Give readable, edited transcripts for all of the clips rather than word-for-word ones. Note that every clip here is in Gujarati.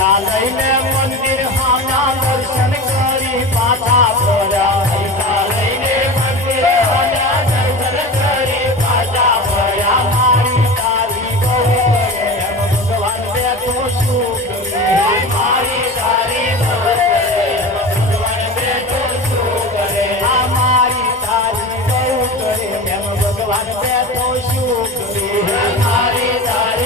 मंदिर हाना दर्शन करी पाछा फरा मंदिर हाना दर्शन करी पाछा फरा मारी तारी भगवान बेटो सुख मारी तारी भगवान बेटो सुख मारी तारी भगवान बेटो सुख मारी तारी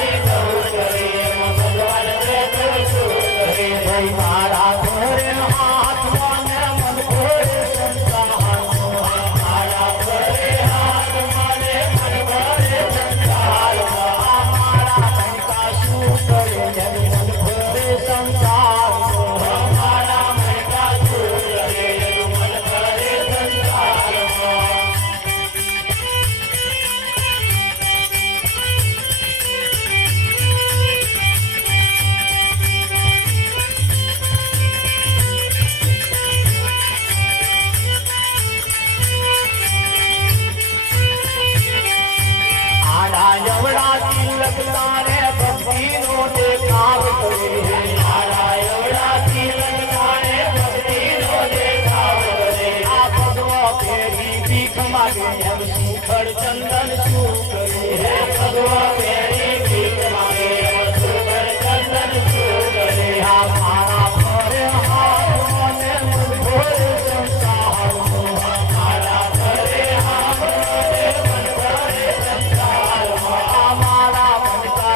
मारा घोरे हाथ माने मन घोरे संसार मारा घोरे हाथ माने मन घोरे संसार मारा भैका सूतरे मन घोरे संसार मारा भैका सूतरे मन घोरे संसार एवड़ा तिलक तारे भक्ति नो देखाव करे आरा एवड़ा तिलक तारे भक्ति नो देखाव करे आ भगवा फेरी भीख मांगे हम सुखड़ चंदन सुख करे हे भगवा फेरी भीख मांगे हम सुखड़ चंदन सुख करे हा मारा भरे हाथ मने मन भोरे संसार मारा भरे हाथ मने मन भोरे संसार मारा मन का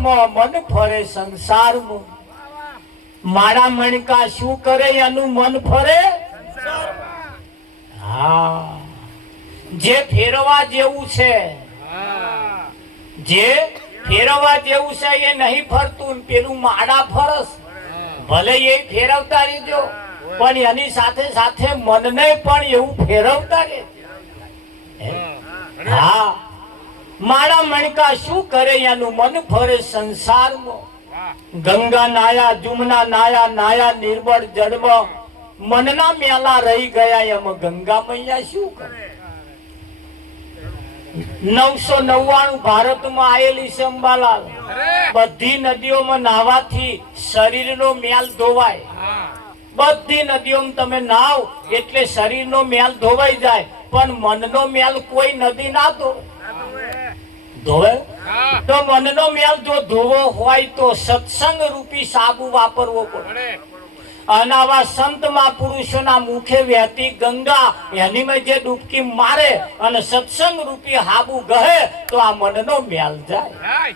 સંસારમાં મન ફરે સંસારમાં. મારા મણકા શું કરે એનું મન ફરે. હા, જે ફેરવા જેવું છે, જે ફેરવા જેવું છે એ નહીં ફરતું. પેલું માડા ફરસ, ભલે એ ફેરવતા રહેજો, પણ એની સાથે સાથે મનને પણ એવું ફેરવતા રહેજો. હા, મારા મણકા શું કરે એનું મન ફરે સંસારમાં. ગંગા નાયા, જુમના નાયા, નાયા નિર્મળ જળમાં, મનના મેલા રહી ગયા એમ ગંગા મૈયા શું કરે. 999 ભારતમાં આવેલી છે અંબાલાલ. બધી નદીઓમાં નાહવાથી શરીરનો મેલ ધોવાય. બધી નદીઓમાં તમે નાવ એટલે શરીરનો મેલ ધોવાઈ જાય, પણ મનનો મેલ કોઈ નદી ના ધોવે. તો મનનો મેલ જો ધોવો હોય તો સત્સંગ રૂપી સાબુ વાપરવો પડે. અને આવા સંત મહાપુરુષોના મુખે વહેતી ગંગા એની જે ડૂબકી મારે અને સત્સંગ રૂપી હાબુ ગહે તો આ મનનો મેલ જાય.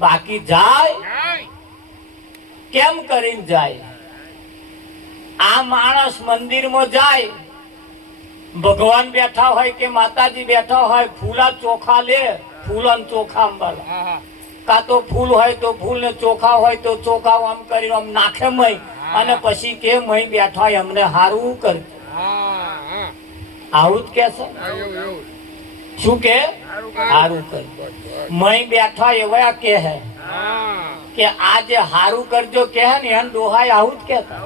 બાકી જાય કેમ કરીને જાય? આ માણસ મંદિરમાં જાય, ભગવાન બેઠા હોય કે માતાજી બેઠા હોય, ફૂલા ચોખા લે, ફૂલ અને ચોખા અંબાલા. કા તો ફૂલ હોય તો ફૂલ ને ચોખા હોય તો ચોખા આમ કરી આમ નાખે મય, અને પછી કે મય બેઠા અમને હારું કરજો. આવું જ કે છે. શું કે હારું કરજો? મય બેઠા એવા કે હે કે આજે હારું કરજો કે હે ને એને ડોહાય આવું જ કેતા.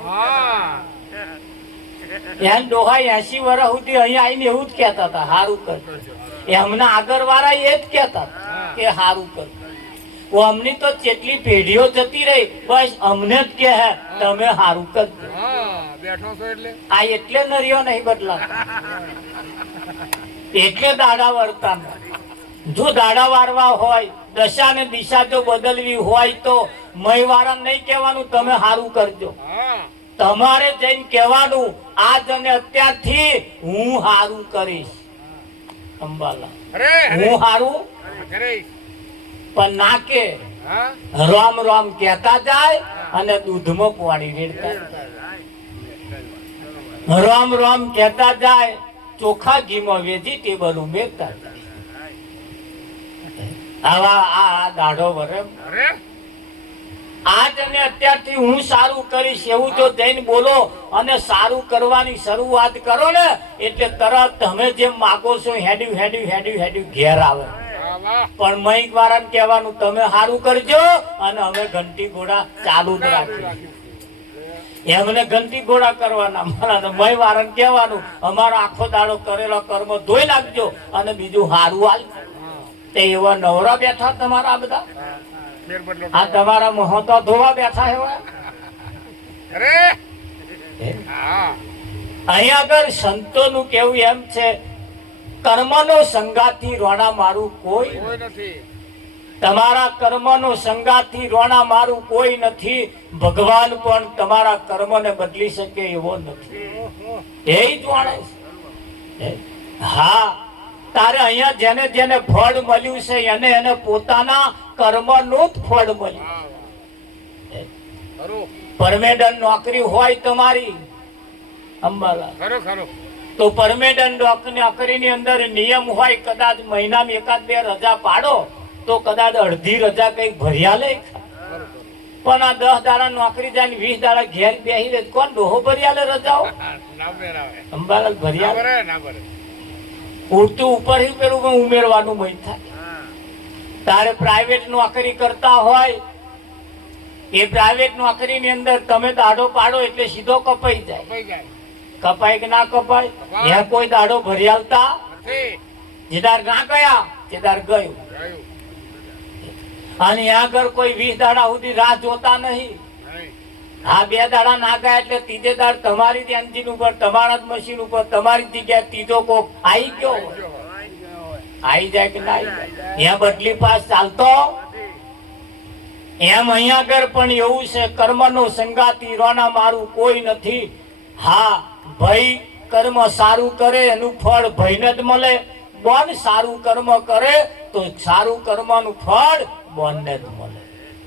એને ડોહાય 80 વર્ષ સુધી અહીંયા આવીને એવું જ કેતા હતા હારું કરજો. એમના આગળ વાળા એ જ કેતા કે હારું કરજો. અમની તો જેટલી પેઢીઓ જતી રહી, બસ અમને જ કે હે તમે હારું કરજો. બેઠો છો એટલે આ એટલે નરિયો નહીં બદલા, એટલે દાડા વળતા. જો દાડા વારવા હોય, દશા ને દિશા જો બદલવી હોય તો મય વાળા નહીં કહેવાનું તમે હારું કરજો. તમારે જઈને કહેવાનું આજ અને અત્યારથી હું હારું કરીશ અંબાલા, હું હારું કરીશ. પણ ના કે રામ રામ કહેતા જાય અને દૂધમાં પાણી રેડતા. રામ રામ કહેતા જાય, ચોખા ઘીમાં વેજીટેબલ ઉમેરતા જાય. આવા આ દાઢો વરે આજ અને અત્યારથી હું સારું કરીશ એવું જો જઈને બોલો અને સારું કરવાની શરૂઆત કરો ને એટલે તરત તમે જેમ માગો છો હેડ્યું હેડ્યું હેડ્યું હેડ્યું ઘેર આવે. પણ મય વાળાને કહેવાનું તમે સારું કરજો અને અમે ઘંટી ઘોડા ચાલુ જ રાખીએ. એમને ઘંટી ઘોડા કરવાના, મય વાળાને કહેવાનું અમારો આખો દાડો કરેલો કર્મ ધોઈ નાખજો અને બીજું હારું હાલ. તે એવા નવરા બેઠા તમારા બધા, આ તમારા મહોતા ધોવા બેઠા એવા. અહીંયા આગળ સંતોનું કેવું એમ છે, કર્મનો સંગાથી રોણા મારું કોઈ નથી. તમારા કર્મનો સંગાથી રોણા મારું કોઈ નથી. ભગવાન પણ તમારા કર્મને બદલી શકે એવો નથી. એ જ માણસ. હા, તારે અહીંયા જેને જેને ફળ મળ્યું છે એને એને પોતાના કર્મનું જ ફળ મળ્યું. પરમેનન્ટ નોકરી હોય તમારી અંબાલા, તો પરમેનન્ટ નોકરીની અંદર નિયમ હોય કદાચ મહિનામાં એકાદ બે રજા પાડો તો કદાચ અડધી રજા કઈક ભર્યા લે. પણ આ 10 દાડા નોકરી જાય 20 દાડા ઘેર બેસી રહે, કોણ ડોહો ભર્યા લે રજાઓ? અંબાલાલ ભર્યા ઉડતું ઉપર પેલું ઉમેરવાનું મન થાય. તારે પ્રાઇવેટ નોકરી કરતા હોય, એ પ્રાઇવેટ નોકરીની અંદર તમે દાડો પાડો એટલે સીધો કપાઈ જાય. કપાય કે ના કપાય? ત્યાં કોઈ દાડો ભર્યાલતા જેદાર ના ગયા તેદાર ગયું. અને આગળ કોઈ 20 દાડા સુધી રાહ જોતા નહીં. આ 2 દાડા ના ગયા એટલે ત્રીજે દાડ તમારી જ એન્જિન ઉપર, તમારા જ મશીન ઉપર, તમારી જગ્યાએ ત્રીજો કોક આવી ગયો. આવી જાય કે ના આવી જાય? ત્યાં બદલી પાસ ચાલતો. એમ અહીંયા આગળ પણ એવું છે, કર્મનો સંગાતી રોના મારું કોઈ નથી. હા, ભાઈ કર્મ સારું કરે એનું ફળ ભાઈને જ મળે. બોન સારું કર્મ કરે તો સારું કર્મનું ફળ બોનને જ મળે.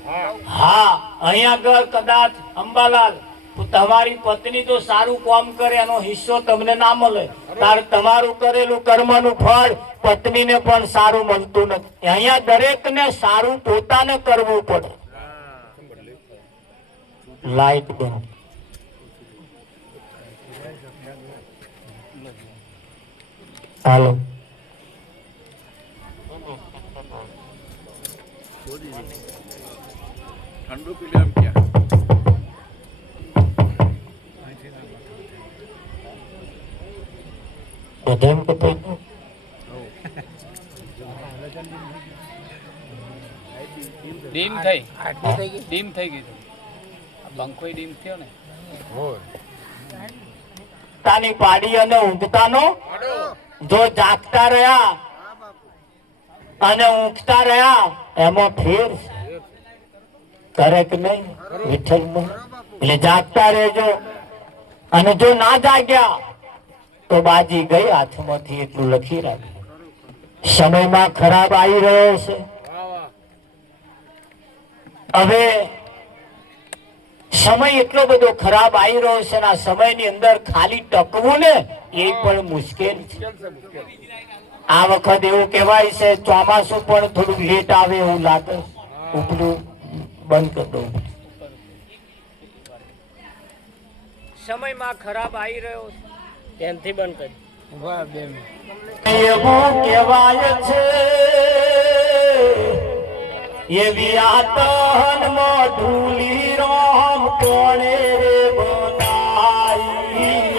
હા અહીંયા આગળ કદાચ અંબાલાલ તમારી પત્ની તો સારું કામ કરે એનો હિસ્સો તમને ના મળે, તાર તમારું કરેલું કર્મનું ફળ પત્નીને પણ સારું મળતું નથી. અહીંયા દરેકને સારું પોતાને કરવું પડે. લાઈટ બંધ. હાલો ઠંડુ પી લે એમ ક્યાં બધા એમ કહેતા હતા. ડીમ થઈ ગઈ પંખો ડીમ થયો ને તાની પાડી અને ઊંઘતાનો જો જાગતા રહ્યા અને ઊંઘતા રહ્યા એમાં ફેર કરે કે નહીં વિઠ્ઠલમાં? એટલે જાગતા રહેજો અને જો ના જાગ્યા તો બાજી ગઈ હાથમાંથી, એટલું લખી રાખજો. સમયમાં ખરાબ આવી રહ્યો છે. હવે સમય એટલો બધો ખરાબ આવી રહ્યો છે ને આ સમયની અંદર ખાલી ટકવું ને એ પણ મુશ્કેલ છે. આ વખત એવું કહેવાય છે ચોમાસું પણ થોડું લેટ આવે એવું લાગે. ઉપલું બંધ કરી દઉં. સમયમાં ખરાબ આવી રહ્યો છે ત્યાંથી બંધ કરી. એવું કહેવાય છે એવી આતન માં ઢૂલી રામ કોણે રે બનાઈ.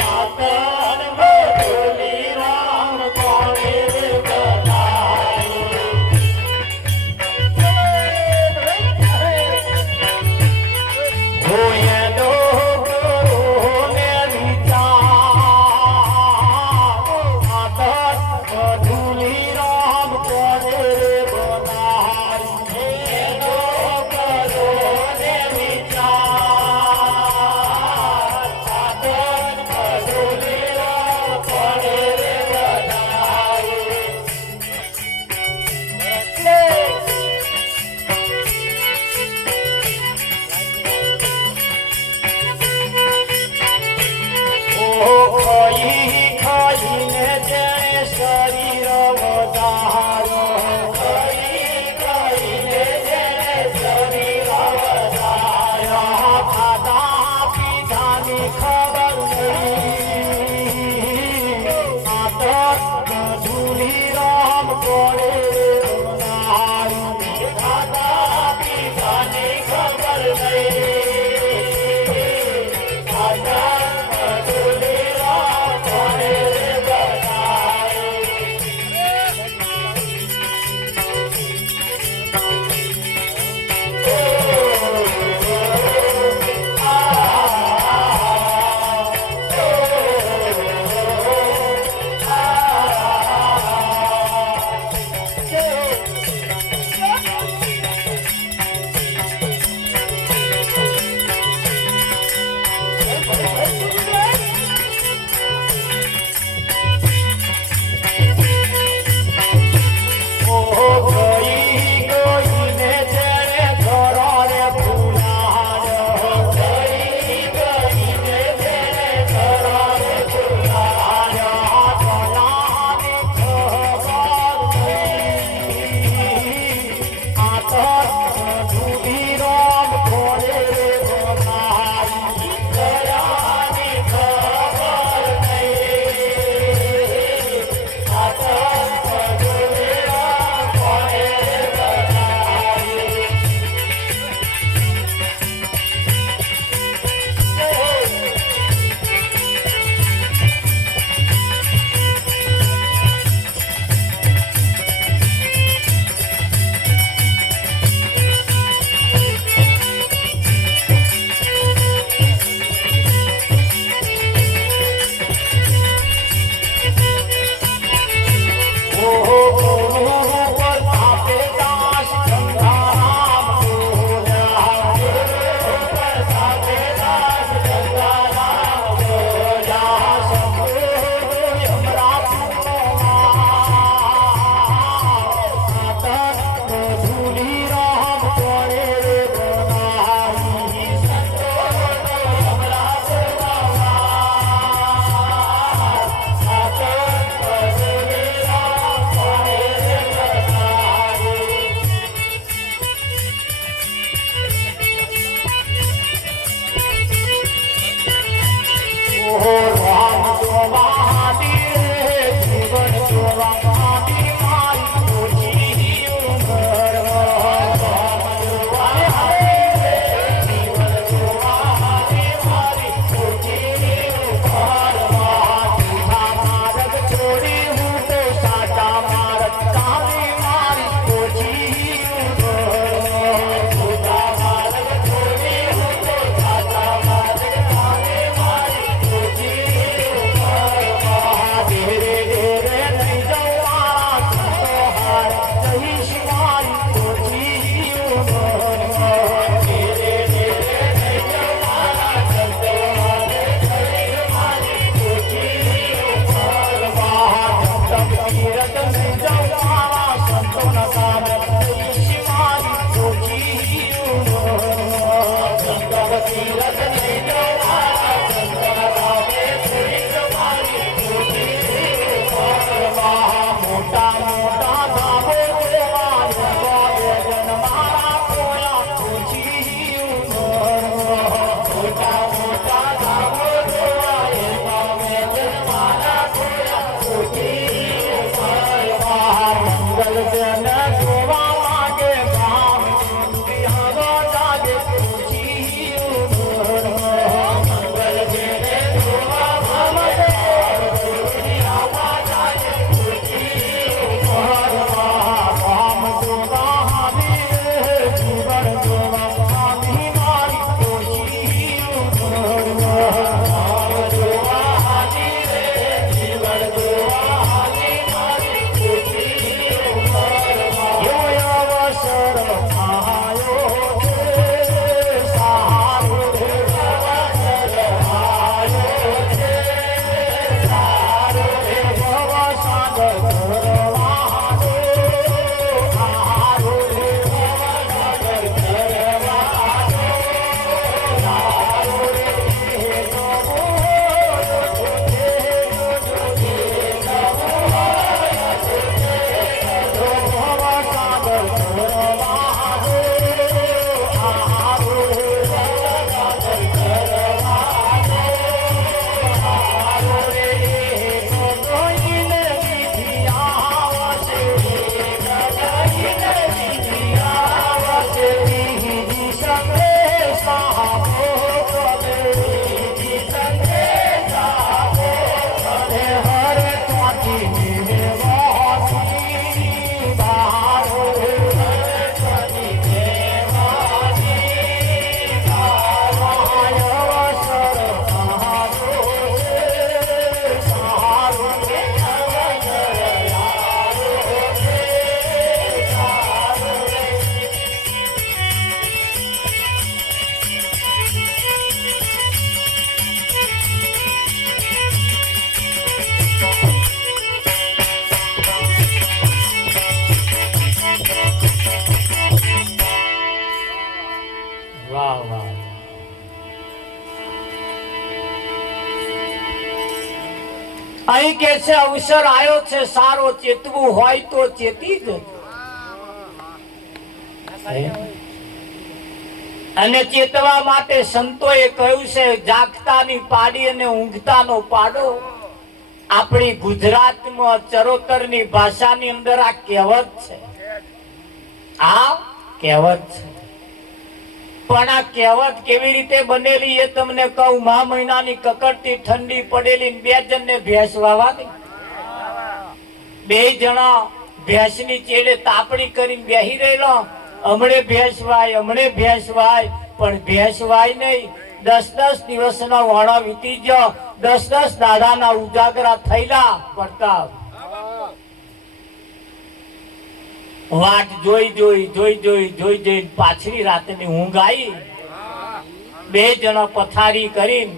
આતન માં ઢૂલી રામ કોણે રે બનાઈ. હોય નો ને વિચાર આતન માં ઢૂલી રામ કોણે રે બનાઈ. એનો કરો ને વિચાર અહીં કે છે અવસર આવ્યો છે સારો, ચેતવું હોય તો ચેતી જ. અને ચેતવા માટે સંતોએ કહ્યું છે જાગતાની પાડી અને ઊંઘતાનો પાડો. આપણી ગુજરાતમાં ચરોતરની ભાષાની અંદર આ કહેવત છે, આ કહેવત છે. પણ આ કહેવત કેવી રીતે બનેલી એ તમને કહું. મહા મહિનાની કકડતી ઠંડી પડેલી, બે જણને ભેંસ વાવાની. બે જણા ભેંસની ચેડે તાપણી કરીને બેહી રહેલો. હમણે ભેંસ વાય, હમણે ભેંસ વાય, પણ ભેંસ વાય નહીં. 10-10 દિવસના વાણા વીતી ગયો, 10-10 દાડાના ઉજાગરા થયેલા. પડતા વાટ જોઈ પાછલી રાતની ઊંઘ આવી. બે જણા પથારી કરીને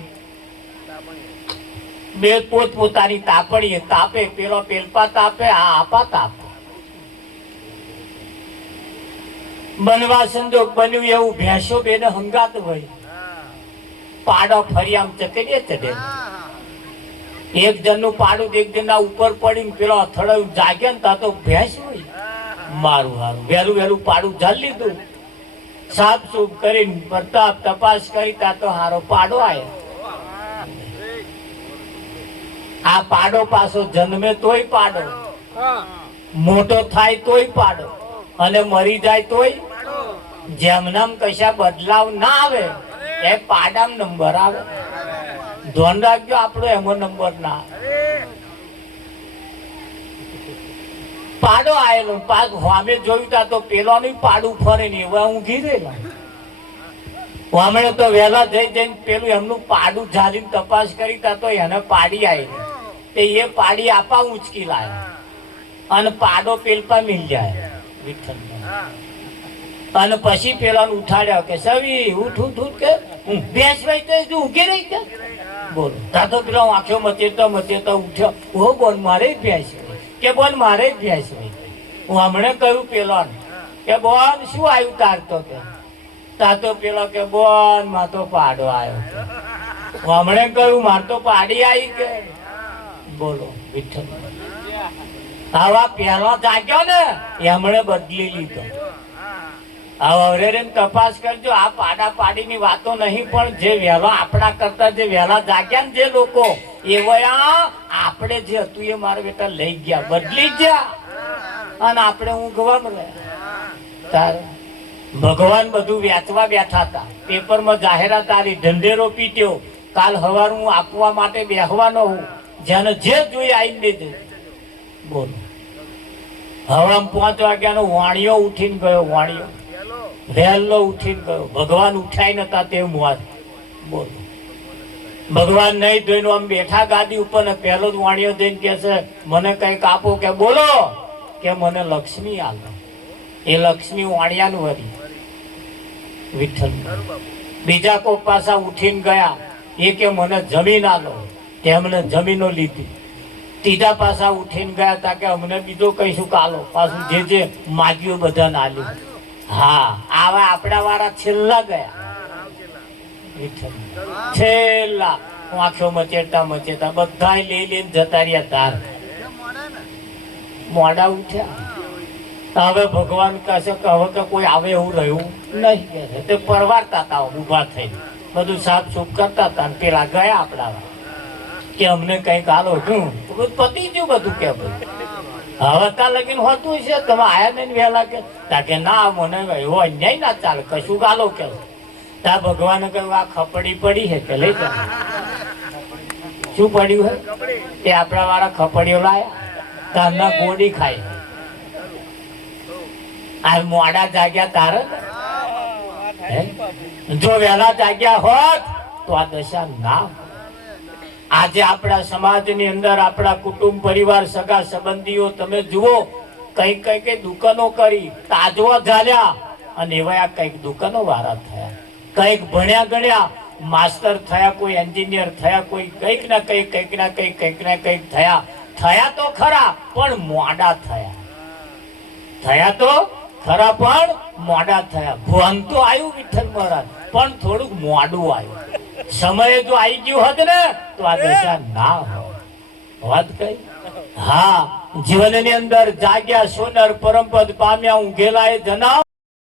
બે પોતપોતાની તાપડીએ તાપે. પેલો પેલપા તાપે, આ આપા તાપે. બનવા સંજોગ બન્યું એવું ભેંસો બેને હંગાત હોય. પાડો ફરી આમ ચકડીએ ચડે. એક જણનું પાડું એક જણના ઉપર પડીને પેલો અથડાયું જાગ્યા ને તા તો ભેંસ હોય. મારું હારું વહેલું વહેલું પાડું જલ લીધું. સાફ સૂફ કરીને પ્રતાપ તપાસ કરી તા તો હારો પાડો આવ્યો. આ પાડો પાછો જન્મે તોય પાડો, મોટો થાય તોય પાડો, અને મરી જાય તોય. જેમનામ કશા બદલાવ ના આવે એ પાડામ નંબર આવે. ધ્યાન રાખજો, આપણો એમાં નંબર ના આવે. પાડો આવેલો પાછ સામે જોયું તા તો પેલોનું પાડું ફરે ને એવા ઊંઘી રહેલા. હમણાં તો વહેલા જઈને પેલું એમનું પાડું ઝાલીને તપાસ કરી તા તો એને પાડી આવી તે એ પાડી આપા ઊંચકી લાયા અને પાડો પેલપા મિલ જાય વિઠ્ઠલ. અને પછી પેલાને ઉઠાડ્યા કે સવી ઉઠ ઉઠ ઉઠ કે બેસ ભાઈ તો ઊંઘી રહી કે બોલો. તાતો પેલા આંખો મચેતા ઉઠ્યો. ઓ બોલ મારે ભેંસ કે બોલ મારે જ ભેંસ ભાઈ. હું હમણાં કહ્યું પેલો કે બોલ શું આવ્યું તારતો કે તાતો પેલો કે બોલ માં તો પાડો આવ્યો. હું હમણાં કહ્યું માર તો પાડી આવી કે બોલો વિઠ્ઠલ. આવા પેલો જાગ્યો ને એમણે બદલી લીધો. હવે તપાસ કરજો. આ પાડા પાડીની વાતો નહીં, પણ જે વહેલા આપણા કરતા જે વહેલા જાગ્યા ને જે લોકો એવા આપણે જે હતું એ મારા બેટા લઈ ગયા, બદલી ગયા અને આપણે ઊંઘવા મળ્યા. તારે ભગવાન બધું વેચવા બેઠા હતા. પેપરમાં જાહેરાત આવી, ઢંઢેરો પીટ્યો. કાલ સવાર હું આપવા માટે બેસવાનો હું, જેને જે જોઈ આવીને દેજે. બોલો હવા 5 વાગ્યાનો વાણિયો ઉઠીને ગયો. વાણિયો વહેલો ઉઠીને ગયો. ભગવાન ઉઠાઈ નતા તે મોત. બોલો ભગવાન નહીં જોઈને આમ બેઠા ગાદી ઉપર ને પહેલો જ વાણિયો જઈને કે છે મને કઈક આપો કે બોલો કે મને લક્ષ્મી આલો. એ લક્ષ્મી વાણિયાનું હરી વિઠ્ઠલ. બીજા કોઈ પાછા ઉઠીને ગયા એ કે મને જમીન આલો, તેમણે જમીનો લીધી. ત્રીજા પાછા ઉઠીને ગયા તા કે અમને બીજો કઈશું કાલો. પાછું જે જે માગ્યું બધાને આલ્યું. હા આવા આપણા વાળા છેલ્લા ગયા છેલ્લા. આંખો મચેડતા બધા લઈ લઈને જતા રહ્યા. તાર મોડા ઉઠ્યા. હવે ભગવાન કહેશે કે હવે કે કોઈ આવે એવું રહ્યું નહીં. તે પરવારતા હતા ઉભા થઈ, બધું સાફ સુફ કરતા હતા. પેલા ગયા આપણા કે અમને કઈક હાલો શું પતી ગયું બધું કે ભાઈ હવે ત્યાં લગીને હોતું છે. તમે આયા નહીં વહેલા કે ના મને એવો અન્યાય ના ચાલે કશું ગાલો કે. ત્યાં ભગવાને કહ્યું આ ખપડી પડી છે કે લઈ જા. શું પડ્યું હે તે આપણા વાળા ખપડીઓ લાયા. તારના ગોળી ખાય. આ મોડા જાગ્યા તારે જો વહેલા જાગ્યા હોત તો આ દશા ના. આજે આપણા સમાજની અંદર આપણા કુટુંબ પરિવાર સગા સંબંધીઓ તમે જુઓ કઈક કઈક દુકાનો કરી તાજવા ઝાલ્યા અને એવા કઈક દુકાનો વાળા થયા. કઈક ભણ્યા ગણ્યા માસ્ટર થયા, કોઈ એન્જિનિયર થયા, કોઈ કઈક ના કઈક થયા તો ખરા પણ મોડા થયા. તો ખરા પણ મોડા થયા. ભણ તો આવ્યું વિઠ્ઠલ મહારાજ પણ થોડુંક મોડું આવ્યું. સમયે જો આવી ગયું હોત ને તો આ દશા ના હોત કઈ. હા જીવનની અંદર જાગ્યા સોનર પરમપદ પામ્યા ઊંઘેલા એ જનાવ